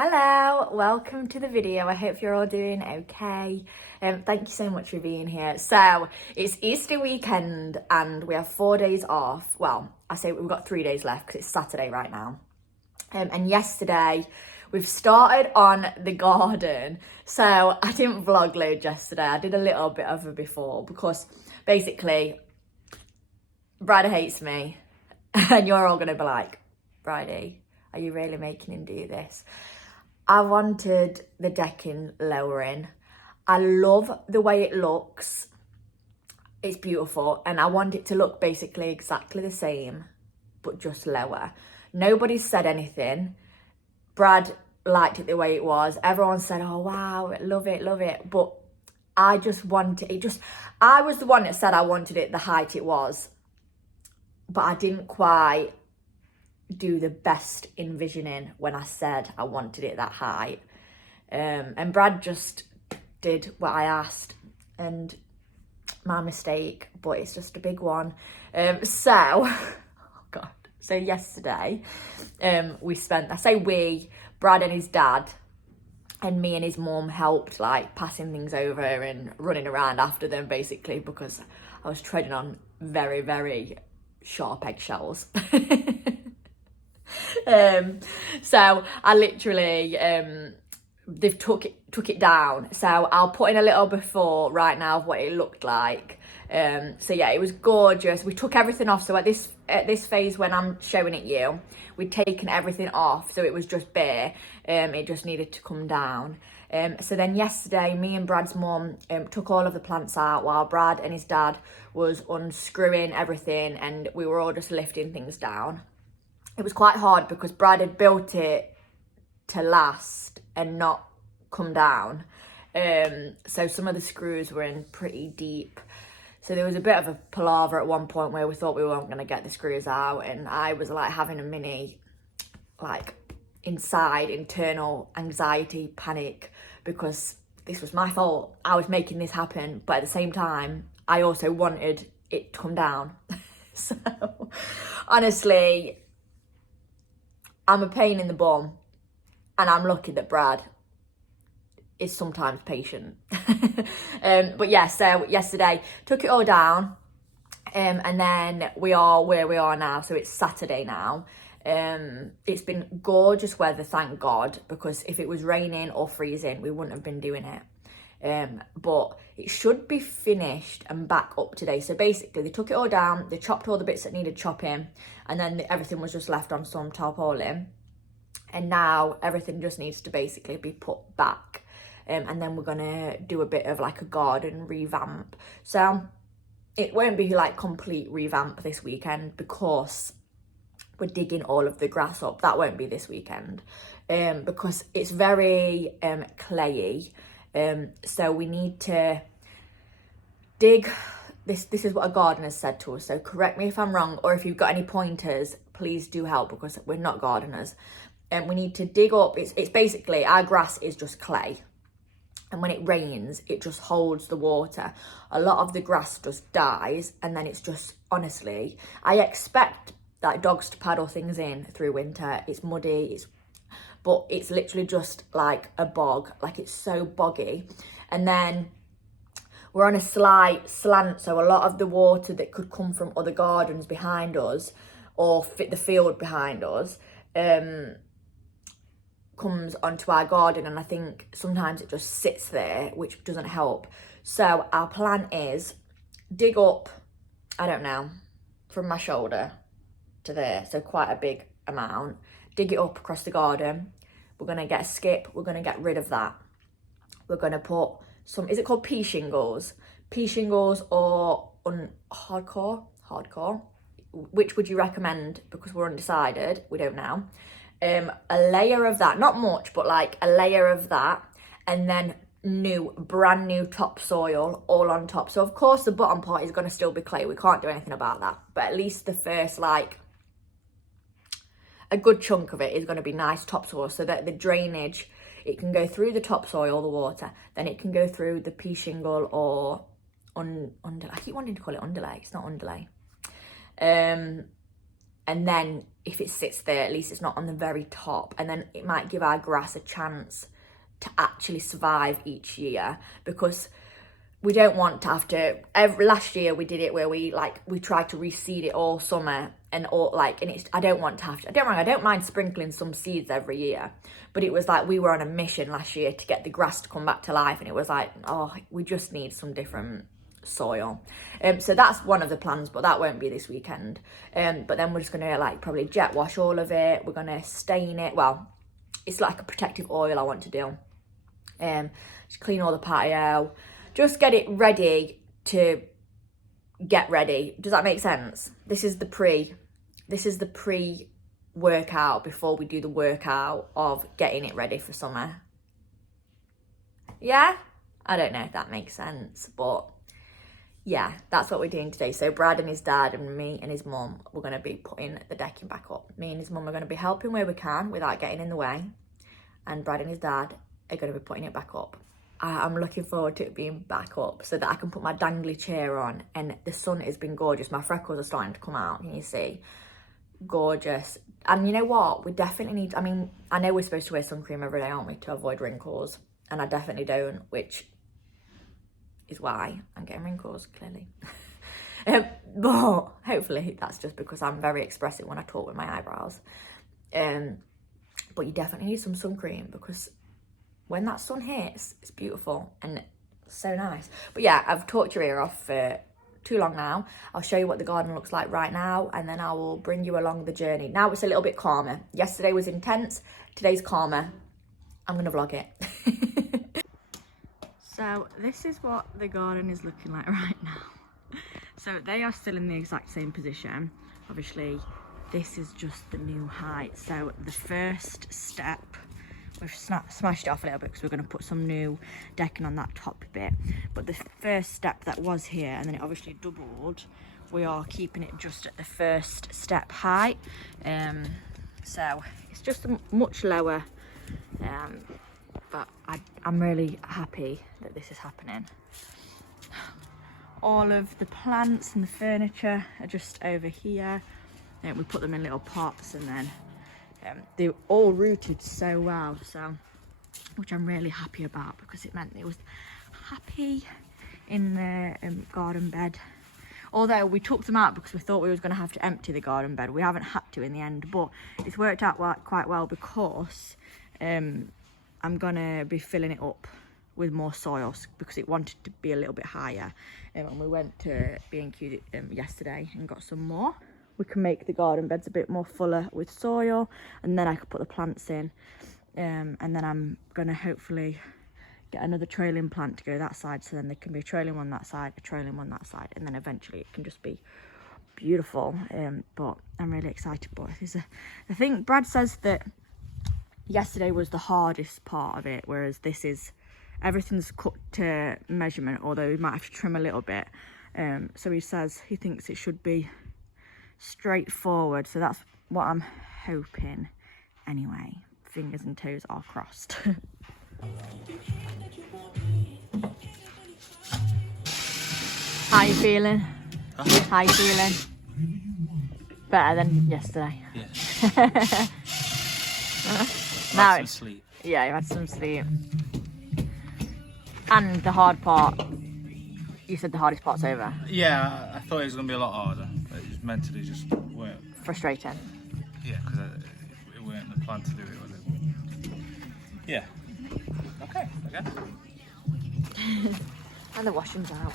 Hello, welcome to the video. I hope you're all doing okay. Thank you so much for being here. So it's Easter weekend and we have 4 days off. Well, I say we've got 3 days left because it's Saturday right now. And yesterday we've started on the garden. So I didn't vlog loads yesterday. I did a little bit of it before because basically Brydie hates me and you're all going to be like, Brydie, are you really making him do this? I wanted the decking lowering. I love the way it looks. It's beautiful. And I want it to look basically exactly the same, but just lower. Nobody said anything. Brad liked it the way it was. Everyone said, oh, wow, love it, love it. But I just wanted it I was the one that said I wanted it the height it was. But I didn't quite do the best envisioning when I said I wanted it that high. And Brad just did what I asked, and my mistake, but it's just a big one. Oh God. So yesterday, we spent, I say we, Brad and his dad, and me and his mum helped like passing things over and running around after them basically because I was treading on very, very sharp eggshells. So I literally they've took it down, so I'll put in a little before right now of what it looked like. So yeah, it was gorgeous. We took everything off, so at this phase when I'm showing it you, we'd taken everything off, so it was just bare. It just needed to come down. So then yesterday, me and Brad's mum took all of the plants out while Brad and his dad was unscrewing everything, and we were all just lifting things down. It was quite hard because Brad had built it to last and not come down. So some of the screws were in pretty deep. So there was a bit of a palaver at one point where we thought we weren't going to get the screws out. And I was like having a mini, like internal anxiety, panic, because this was my fault. I was making this happen. But at the same time, I also wanted it to come down. So honestly, I'm a pain in the bum, and I'm lucky that Brad is sometimes patient. But yeah, so yesterday took it all down, and then we are where we are now. So it's Saturday now. It's been gorgeous weather, thank God, because if it was raining or freezing, we wouldn't have been doing it. But it should be finished and back up today. So basically they took it all down, they chopped all the bits that needed chopping, and then everything was just left on some tarpaulin. And now everything just needs to basically be put back. And then we're gonna do a bit of like a garden revamp. So it won't be like complete revamp this weekend because we're digging all of the grass up. That won't be this weekend because it's very clayey. So we need to dig. This is what a gardener said to us. So correct me if I'm wrong, or if you've got any pointers, please do help because we're not gardeners. And we need to dig up. It's basically, our grass is just clay. And when it rains, it just holds the water. A lot of the grass just dies. And then it's just, honestly, I expect like dogs to paddle things in through winter. It's muddy, but it's literally just like a bog. Like it's so boggy. And then we're on a slight slant. So a lot of the water that could come from other gardens behind us or fit the field behind us, comes onto our garden, and I think sometimes it just sits there, which doesn't help. So our plan is dig up, I don't know, from my shoulder to there, so quite a big amount, dig it up across the garden. We're going to get a skip, we're going to get rid of that. We're going to put some, is it called pea shingles or hardcore? Which would you recommend? Because we're undecided, we don't know. A layer of that, not much, but like a layer of that, and then brand new topsoil all on top. So of course the bottom part is going to still be clay, we can't do anything about that, but at least the first, like a good chunk of it is going to be nice topsoil, so that the drainage, it can go through the topsoil, the water, then it can go through the pea shingle or I keep wanting to call it underlay, it's not underlay. And then if it sits there, at least it's not on the very top. And then it might give our grass a chance to actually survive each year, because we don't want to have to, last year we did it where we tried to reseed it all summer and it's, I don't want to have to, I don't mind sprinkling some seeds every year, but it was like we were on a mission last year to get the grass to come back to life, and it was like, oh, we just need some different soil. So that's one of the plans, but that won't be this weekend. But then we're just gonna like probably jet wash all of it. We're gonna stain it. Well, it's like a protective oil I want to do. Just clean all the patio, just get it ready to get ready. Does that make sense? This is the pre workout before we do the workout of getting it ready for summer. Yeah, I don't know if that makes sense, but yeah, that's what we're doing today. So Brad and his dad and me and his mum, we're going to be putting the decking back up. Me and his mum are going to be helping where we can without getting in the way, and Brad and his dad are going to be putting it back up. I'm looking forward to it being back up so that I can put my dangly chair on, and the sun has been gorgeous. My freckles are starting to come out, can you see? Gorgeous. And you know what? We definitely need, I mean, I know we're supposed to wear sun cream every day, aren't we, to avoid wrinkles, and I definitely don't, which is why I'm getting wrinkles, clearly. But hopefully that's just because I'm very expressive when I talk with my eyebrows. But you definitely need some sun cream, because when that sun hits, it's beautiful and so nice. But yeah, I've talked your ear off for too long now. I'll show you what the garden looks like right now, and then I will bring you along the journey. Now it's a little bit calmer. Yesterday was intense, today's calmer. I'm gonna vlog it. So this is what the garden is looking like right now. So they are still in the exact same position. Obviously, this is just the new height. So the first step, we've smashed it off a little bit because we're going to put some new decking on that top bit. But the first step that was here, and then it obviously doubled, we are keeping it just at the first step height. So it's just much lower. But I'm really happy that this is happening. All of the plants and the furniture are just over here. We put them in little pots, and then they're all rooted so well, so which I'm really happy about, because it meant it was happy in the garden bed. Although we took them out because we thought we was going to have to empty the garden bed. We haven't had to in the end, but it's worked out quite well, because I'm gonna be filling it up with more soil, because it wanted to be a little bit higher. And we went to B&Q yesterday and got some more. We can make the garden beds a bit more fuller with soil, and then I could put the plants in. And then I'm gonna hopefully get another trailing plant to go that side, so then there can be a trailing one that side, a trailing one that side, and then eventually it can just be beautiful. But I'm really excited. But I think Brad says that yesterday was the hardest part of it, whereas this is, everything's cut to measurement, although we might have to trim a little bit. So he says he thinks it should be straightforward, so that's what I'm hoping anyway. Fingers and toes are crossed. How you feeling? Huh? How you feeling? Better than yesterday. Yeah. Now it's sleep. Yeah, you had some sleep. And the hard part, you said the hardest part's over. Yeah, I thought it was going to be a lot harder, but it mentally just weren't. Frustrating. Yeah, because it weren't the plan to do it, was it? Yeah. Okay, I guess. And the washing's out.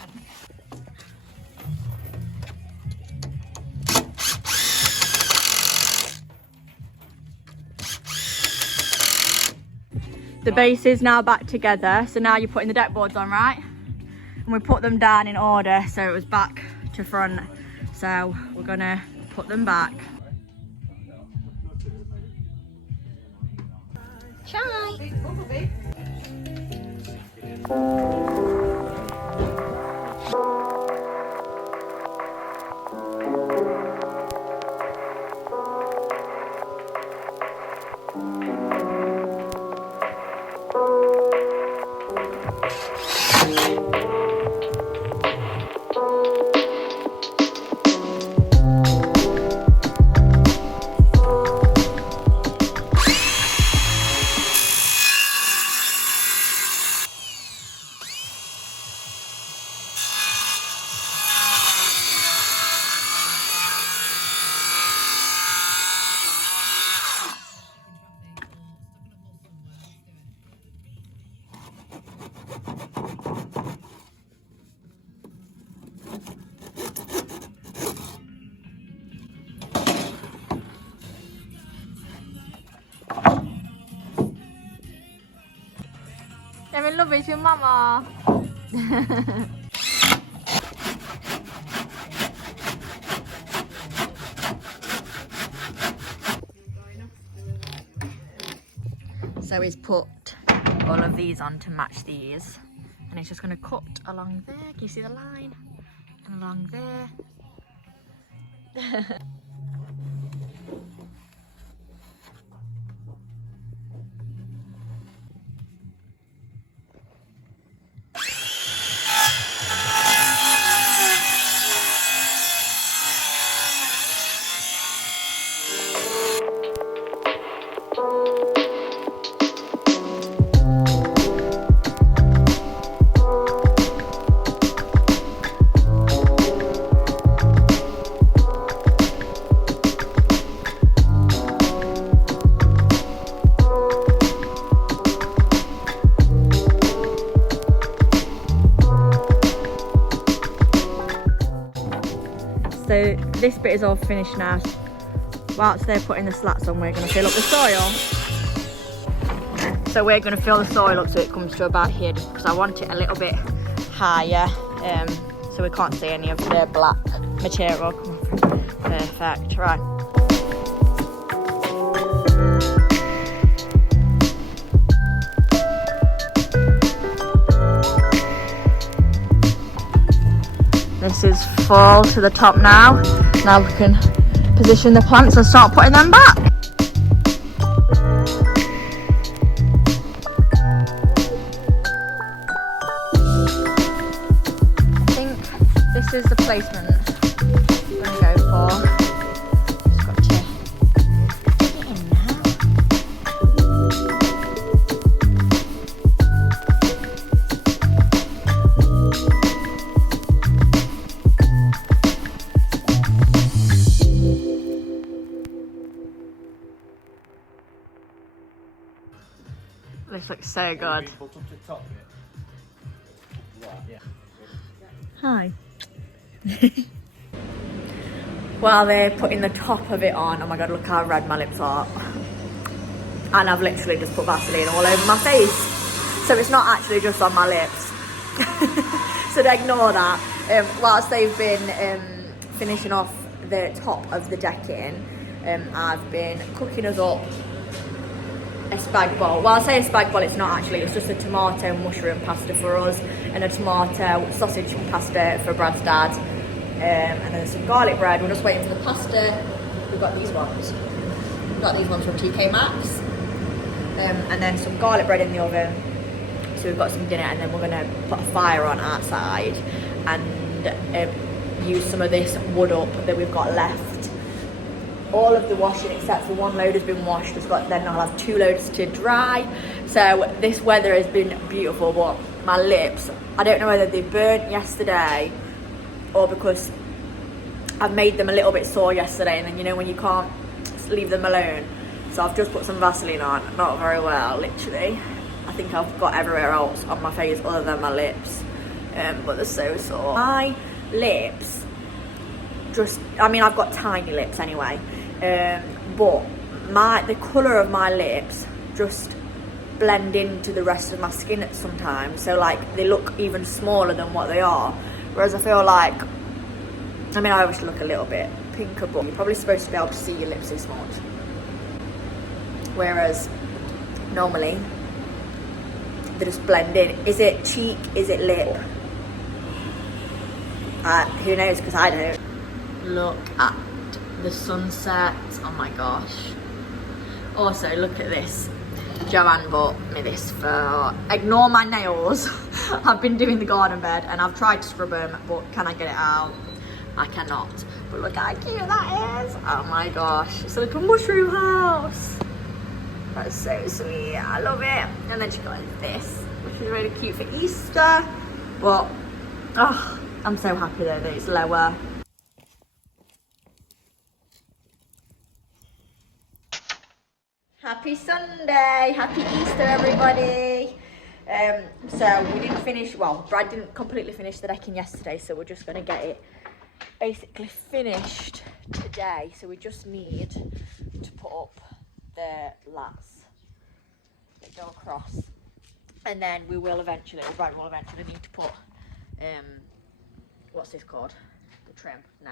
The base is now back together, so now you're putting the deck boards on, right? And we put them down in order, so it was back to front. So we're gonna put them back. Chai! I'm in love with your mama. So he's put all of these on to match these, and he's just going to cut along there. Can you see the line? And along there. So this bit is all finished now. Whilst they're putting the slats on, we're going to fill up the soil. So we're going to fill the soil up so it comes to about here, just because I want it a little bit higher, so we can't see any of the black material. Perfect, right. This is full to the top now. Now we can position the plants and start putting them back. I think this is the placement I'm going to go for. Just got to get it in now. This looks so good. Hi. While they're putting the top of it on, oh my god, look how red my lips are. And I've literally just put Vaseline all over my face. So it's not actually just on my lips. So ignore that. Whilst they've been finishing off the top of the decking, I've been cooking us up a spag bowl. Well, I say a spag bowl, it's not actually, it's just a tomato mushroom pasta for us and a tomato sausage pasta for Brad's dad, and then some garlic bread. We're just waiting for the pasta. We've got these ones. We've got these ones from TK Maxx, and then some garlic bread in the oven. So we've got some dinner, and then we're going to put a fire on outside and use some of this wood up that we've got left. All of the washing except for one load has been washed. Then I'll have 2 loads to dry. So this weather has been beautiful, but my lips, I don't know whether they burnt yesterday or because I've made them a little bit sore yesterday, and then you know when you can't leave them alone. So I've just put some Vaseline on, not very well, literally. I think I've got everywhere else on my face other than my lips, but they're so sore. My lips I mean I've got tiny lips anyway, but the colour of my lips just blend into the rest of my skin sometimes, so like they look even smaller than what they are, whereas I feel like, I mean I obviously look a little bit pinker, but you're probably supposed to be able to see your lips this much, whereas normally they just blend in. Is it cheek? Is it lip? Who knows, because I don't. Look at the sunset. Oh my gosh. Also, look at this. Joanne bought me this for, ignore my nails. I've been doing the garden bed and I've tried to scrub them, but can I get it out? I cannot. But look how cute that is. Oh my gosh. It's like a mushroom house. That's so sweet. I love it. And then she got this, which is really cute for Easter. But, oh, I'm so happy though that it's lower. Happy Sunday, happy Easter everybody. So we didn't finish, well, Brad didn't completely finish the decking yesterday, so we're just going to get it basically finished today. So we just need to put up the lats that go across. And then we will eventually, or Brad will eventually need to put, what's this called? The trim, no.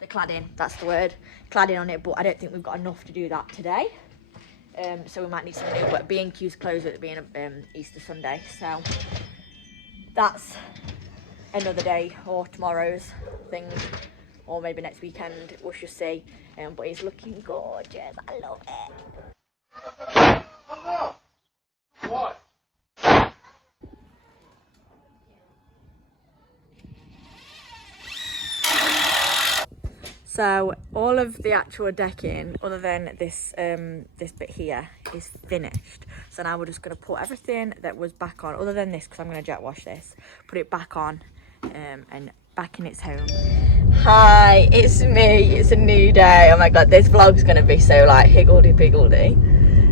The cladding, that's the word. Cladding on it, but I don't think we've got enough to do that today. So we might need some new, but B&Q's closed with it being Easter Sunday. So that's another day or tomorrow's thing, or maybe next weekend, we shall see. But it's looking gorgeous, I love it. What? So all of the actual decking, other than this this bit here, is finished. So now we're just going to put everything that was back on, other than this, because I'm going to jet wash this, put it back on and back in its home. Hi, it's me. It's a new day. Oh my god, this vlog's going to be so like higgledy-piggledy,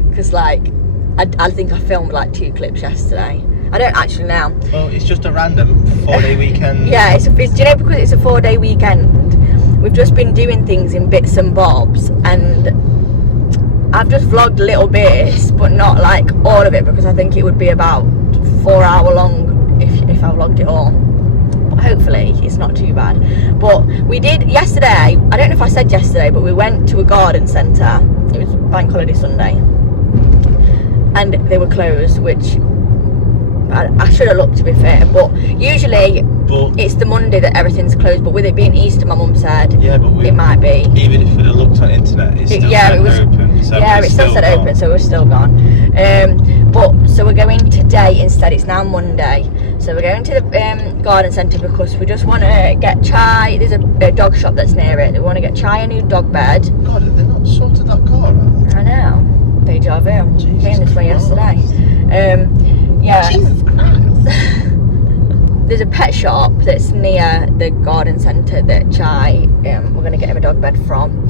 because like I think I filmed like 2 clips yesterday. I don't actually know. Well, it's just a random 4-day weekend. Yeah, it's do you know, because it's a 4-day weekend, we've just been doing things in bits and bobs, and I've just vlogged little bits, but not like all of it, because I think it would be about 4 hour long if I vlogged it all. But hopefully it's not too bad. But we did yesterday, I don't know if I said yesterday, but we went to a garden centre. It was Bank Holiday Sunday, and they were closed, which I should have looked, to be fair, but usually it's the Monday that everything's closed, but with it being Easter, my mum said it might be. Even if we'd have looked on the internet, it's still open. So yeah, it still said open, so we're still gone. But so we're going today instead. It's now Monday, so we're going to the garden centre because we just want to get chai. There's a dog shop that's near it. We want to get chai, a new dog bed. God, have they not sorted that car out? I know. Deja vu. Came this way yesterday. Yeah. Jesus Christ. There's a pet shop that's near the garden centre that Chai, we're going to get him a dog bed from.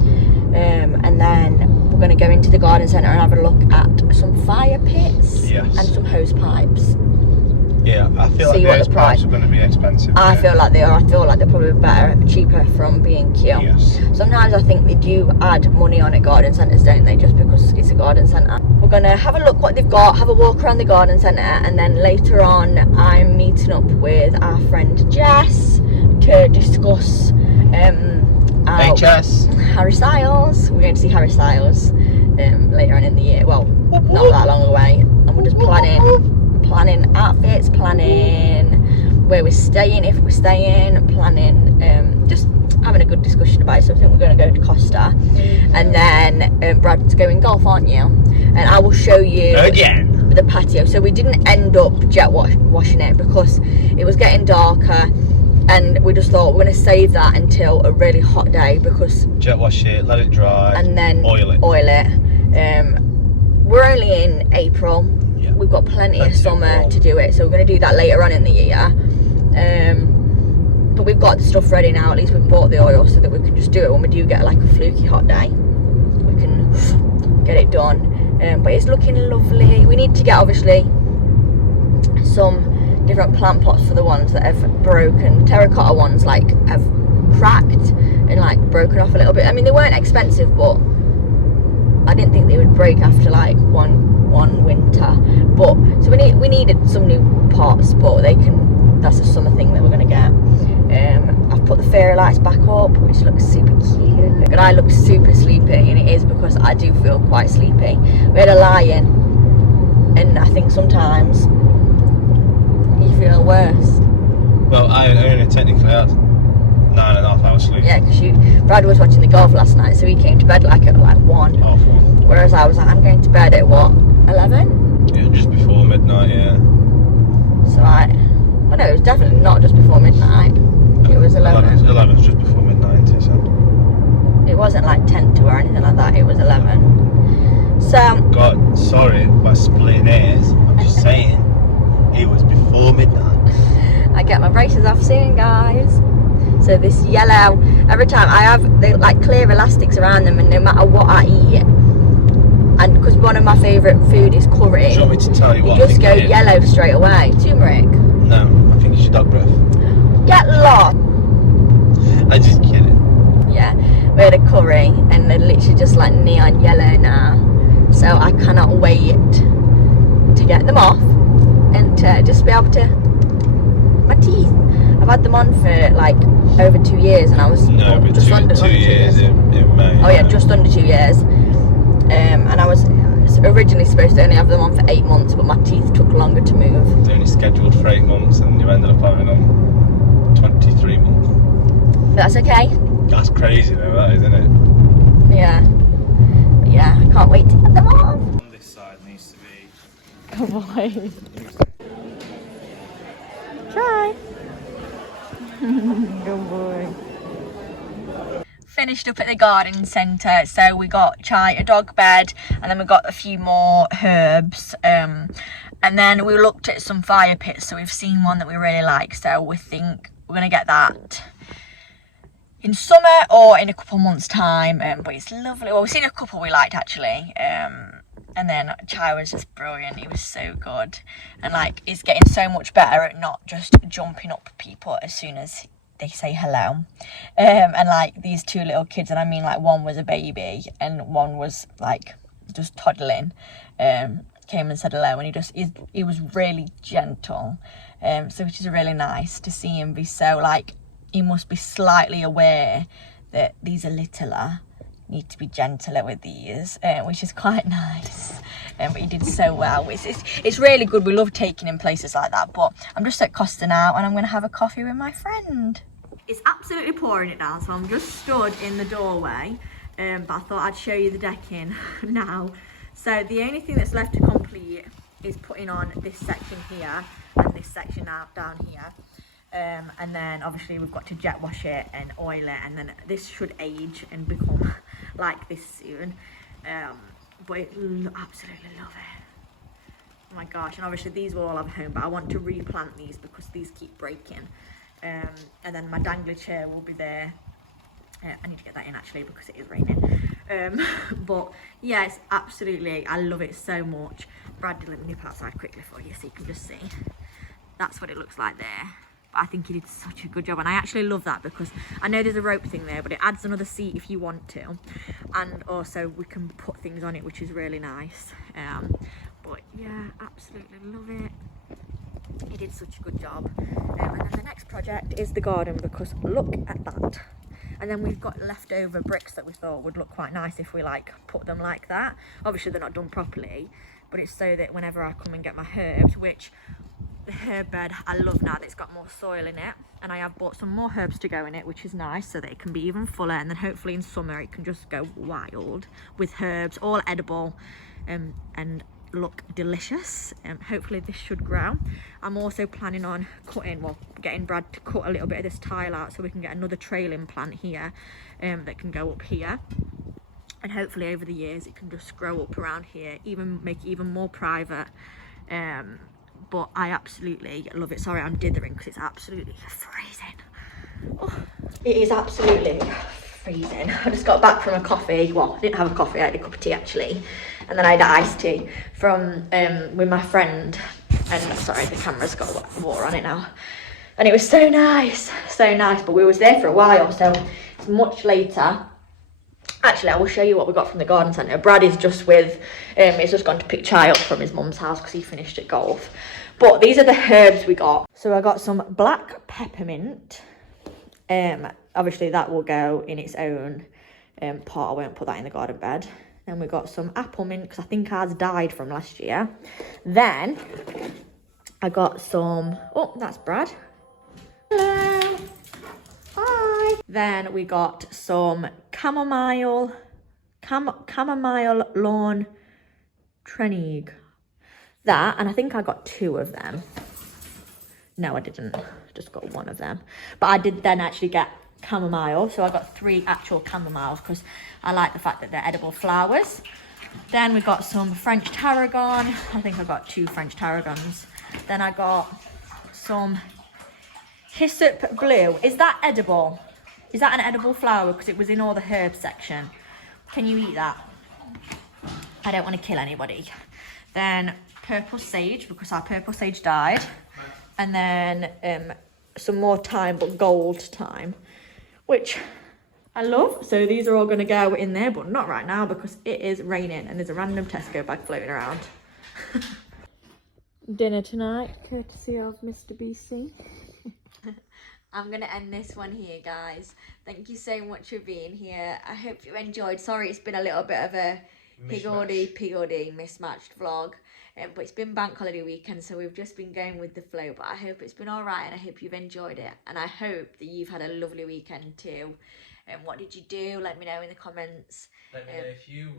And then we're going to go into the garden centre and have a look at some fire pits and some hose pipes. Yeah, I feel like those pipes are going to be expensive. I feel like they are. I feel like they're probably better, cheaper from B&Q. Yes. Sometimes I think they do add money on at garden centres, don't they? Just because it's a garden centre. We're going to have a look what they've got, have a walk around the garden centre, and then later on I'm meeting up with our friend Jess to discuss HS. Harry Styles. We're going to see Harry Styles later on in the year. Well, not that long away. And we're just planning outfits, planning where we're staying, if we're staying, planning, just having a good discussion about it. So I think we're going to go to Costa, and then Brad's going golf, aren't you? And I will show you again the patio. So we didn't end up jet washing it because it was getting darker, and we just thought we're going to save that until a really hot day, because jet wash it, let it dry, and then oil it. We're only in April. We've got plenty of summer to do it, so we're going to do that later on in the year. But we've got the stuff ready now. At least we've bought the oil so that we can just do it when we do get like a fluky hot day. We can get it done. But it's looking lovely. We need to get obviously some different plant pots for the ones that have broken. Terracotta ones like have cracked and like broken off a little bit. I mean, they weren't expensive, but I didn't think they would break after like one winter. But so we needed some new pots, but that's a summer thing that we're gonna get. I've put the fairy lights back up, which looks super cute, and I look super sleepy, and it is because I do feel quite sleepy. We had a lie-in, and I think sometimes you feel worse. Well, I only technically had 9.5 hours sleep. Yeah, because Brad was watching the golf last night, so he came to bed like at 1. Awful. Whereas I was like, I'm going to bed at what, 11? Yeah, just before midnight, yeah. So no, it was definitely not just before midnight. It was 11. 11 was just before midnight, so. It wasn't like 10 to or anything like that, it was 11. So. God, sorry, by splitting hairs, I'm just saying, it was before midnight. I get my braces off soon, guys. So this yellow, every time I have like clear elastics around them, and no matter what I eat, and because one of my favourite food is curry, Do you want me to tell you what you just go yellow straight away. Turmeric. No, I think it's your dog breath. Get lost. I'm just kidding. Yeah, we had a curry, and they're literally just like neon yellow now. So I cannot wait to get them off to just be able to, my teeth. I've had them on for like over 2 years, and I was just under 2 years. In May. Oh yeah, just under 2 years. And I was originally supposed to only have them on for 8 months, but my teeth took longer to move. It was only scheduled for 8 months, and you ended up having them 23 months. But that's okay. That's crazy though, that isn't it? Yeah. But yeah, I can't wait to get them off. On this side needs to be. Come on. Try. Good boy. Finished up at the garden centre, so we got Chai a dog bed, and then we got a few more herbs, and then we looked at some fire pits, so we've seen one that we really like, so we think we're gonna get that in summer or in a couple months time. But it's lovely. Well, we've seen a couple we liked actually, and then Chai was just brilliant. He was so good, and like he's getting so much better at not just jumping up people as soon as they say hello. And like these two little kids, and I mean like one was a baby and one was like just toddling, came and said hello, and he was really gentle, so which is really nice to see him be so like, he must be slightly aware that these are littler, need to be gentler with these, which is quite nice. But he did so well. It's really good. We love taking him places like that. But I'm just at Costa now, and I'm going to have a coffee with my friend. It's absolutely pouring it down, so I'm just stood in the doorway, but I thought I'd show you the decking now. So the only thing that's left to complete is putting on this section here and this section out down here. And then obviously we've got to jet wash it and oil it, and then this should age and become like this soon. But absolutely love it. Oh my gosh. And obviously these will all have a home, but I want to replant these because these keep breaking. And then my dangly chair will be there. I need to get that in actually because it is raining. But yeah, it's absolutely, I love it so much. Brydie, let me nip outside quickly for you so you can just see. That's what it looks like there. But I think he did such a good job, and I actually love that because I know there's a rope thing there, but it adds another seat if you want to, and also we can put things on it, which is really nice. But yeah, absolutely love it. He did such a good job. And then the next project is the garden, because look at that. And then we've got leftover bricks that we thought would look quite nice if we like put them like that. Obviously they're not done properly, but it's so that whenever I come and get my herbs, which the herb bed I love now that it's got more soil in it, and I have bought some more herbs to go in it, which is nice, so that it can be even fuller, and then hopefully in summer it can just go wild with herbs, all edible, and look delicious. Hopefully this should grow. I'm also planning on getting Brad to cut a little bit of this tile out so we can get another trailing plant here, that can go up here, and hopefully over the years it can just grow up around here, make it even more private. But I absolutely love it. Sorry, I'm dithering because it's absolutely freezing. Oh, it is absolutely freezing. I just got back from a coffee. Well, I didn't have a coffee, I had a cup of tea actually. And then I had iced tea from with my friend. And sorry, the camera's got water on it now. And it was so nice, but we was there for a while, so it's much later. Actually, I will show you what we got from the garden centre. Brad is just he's just gone to pick Chai up from his mum's house because he finished at golf. But these are the herbs we got. So I got some black peppermint. Obviously that will go in its own pot. I won't put that in the garden bed. Then we got some apple mint because I think ours died from last year. Then I got some, oh, that's Brad. Hello. Hi. Then we got some chamomile lawn trenig. That, and I think I got 2 of them. No, I didn't. Just got 1 of them. But I did then actually get chamomile, so I got 3 actual chamomiles because I like the fact that they're edible flowers. Then we got some French tarragon. I think I got 2 French tarragons. Then I got some hyssop blue. Is that edible? Is that an edible flower? Because it was in all the herb section. Can you eat that? I don't want to kill anybody. Then purple sage, because our purple sage died. And then some more thyme, but gold thyme, which I love. So these are all going to go in there, but not right now because it is raining and there's a random Tesco bag floating around. dinner tonight, courtesy of Mr. BC. I'm going to end this one here, guys. Thank you so much for being here. I hope you enjoyed. Sorry, it's been a little bit of a piggledy mismatched vlog. But it's been bank holiday weekend, so we've just been going with the flow. But I hope it's been all right, and I hope you've enjoyed it. And I hope that you've had a lovely weekend too. And what did you do? Let me know in the comments. Let me know if you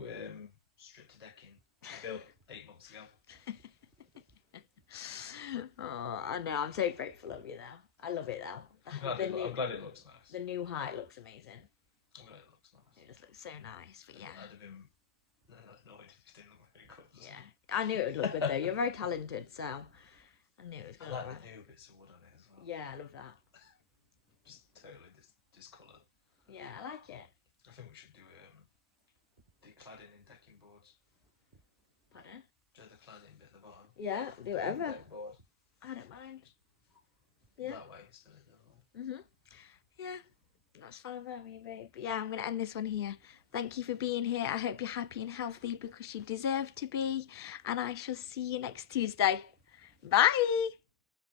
stripped a decking built 8 months ago. Oh, I know. I'm so grateful of you, though. I love it, though. I'm glad it looks nice. The new height looks amazing. I'm glad it looks nice. It just looks so nice, but yeah. I'd have been annoyed if it didn't look very good. Yeah, I knew it would look good though. You're very talented, so I knew it was going to look the right. new bits of wood on it as well. Yeah, I love that. Just totally discoloured. Yeah, I like it. I think we should do decladding in decking boards. Pardon? Do the cladding bit at the bottom. Yeah, do whatever. Board. I don't mind. Yeah. That way instead of the other way. Yeah, that's fine by me, babe. But yeah, I'm going to end this one here. Thank you for being here. I hope you're happy and healthy because you deserve to be. And I shall see you next Tuesday. Bye.